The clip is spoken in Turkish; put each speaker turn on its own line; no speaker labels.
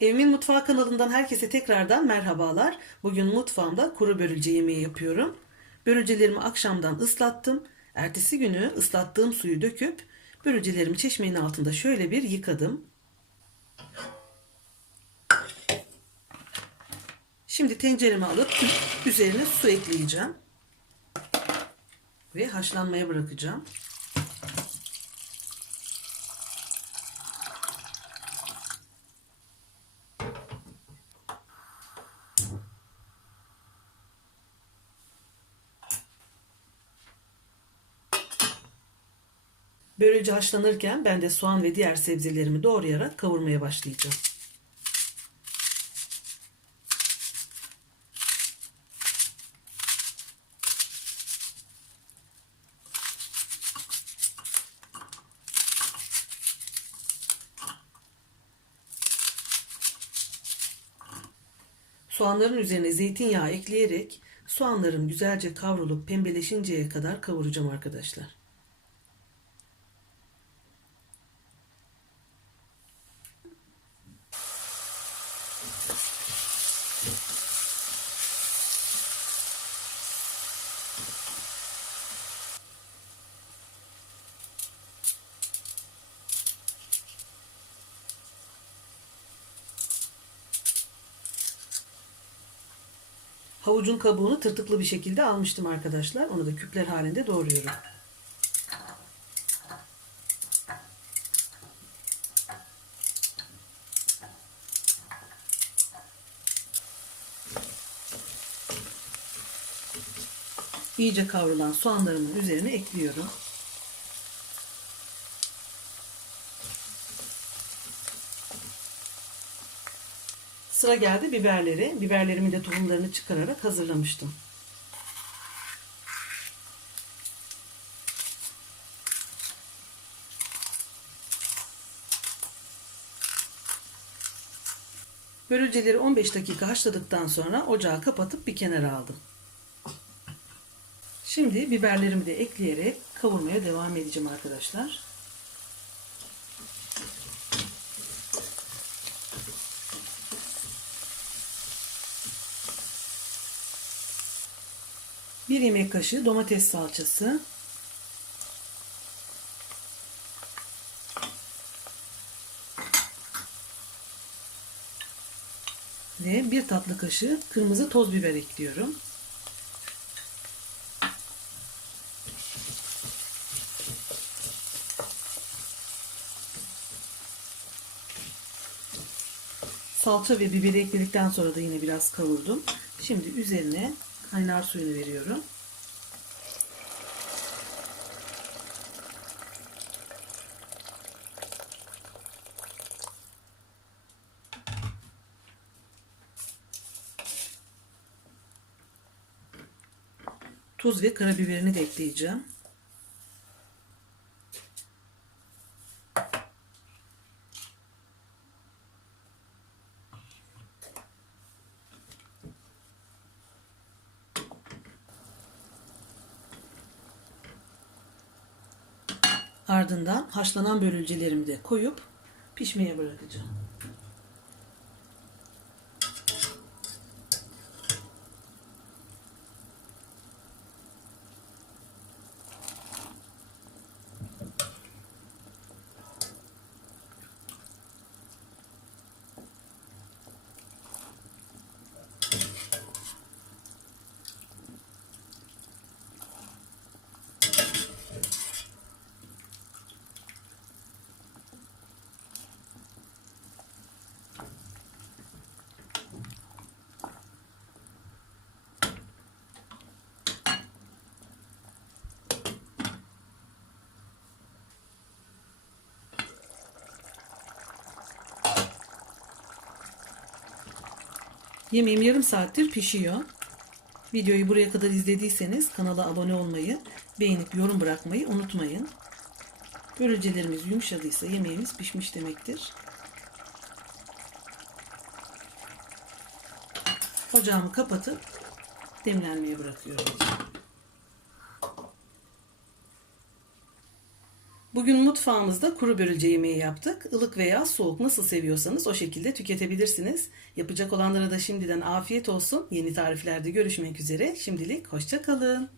Evimin Mutfağı kanalından herkese tekrardan merhabalar. Bugün mutfağımda kuru börülce yemeği yapıyorum. Börülcelerimi akşamdan ıslattım. Ertesi günü ıslattığım suyu döküp börülcelerimi çeşmenin altında şöyle bir yıkadım. Şimdi tencereme alıp üzerine su ekleyeceğim. Ve haşlanmaya bırakacağım. Börülce haşlanırken ben de soğan ve diğer sebzelerimi doğrayarak kavurmaya başlayacağım. Soğanların üzerine zeytinyağı ekleyerek soğanlarım güzelce kavrulup pembeleşinceye kadar kavuracağım arkadaşlar. Havucun kabuğunu tırtıklı bir şekilde almıştım arkadaşlar. Onu da küpler halinde doğruyorum. İyice kavrulan soğanlarımın üzerine ekliyorum. Sıra geldi biberleri. Biberlerimin de tohumlarını çıkararak hazırlamıştım. Börülceleri 15 dakika haşladıktan sonra ocağı kapatıp bir kenara aldım. Şimdi biberlerimi de ekleyerek kavurmaya devam edeceğim arkadaşlar. Bir yemek kaşığı domates salçası. Ve bir tatlı kaşığı kırmızı toz biber ekliyorum. Salça ve biberi ekledikten sonra da yine biraz kavurdum. Şimdi üzerine kaynar suyunu veriyorum. Tuz ve karabiberini de ekleyeceğim. Ardından haşlanan börülcelerimi de koyup pişmeye bırakacağım. Yemeğim yarım saattir pişiyor. Videoyu buraya kadar izlediyseniz kanala abone olmayı, beğenip yorum bırakmayı unutmayın. Börülcelerimiz yumuşadıysa yemeğimiz pişmiş demektir. Ocağımı kapatıp demlenmeye bırakıyorum. Bugün mutfağımızda kuru börülce yemeği yaptık. Ilık veya soğuk nasıl seviyorsanız o şekilde tüketebilirsiniz. Yapacak olanlara da şimdiden afiyet olsun. Yeni tariflerde görüşmek üzere. Şimdilik hoşça kalın.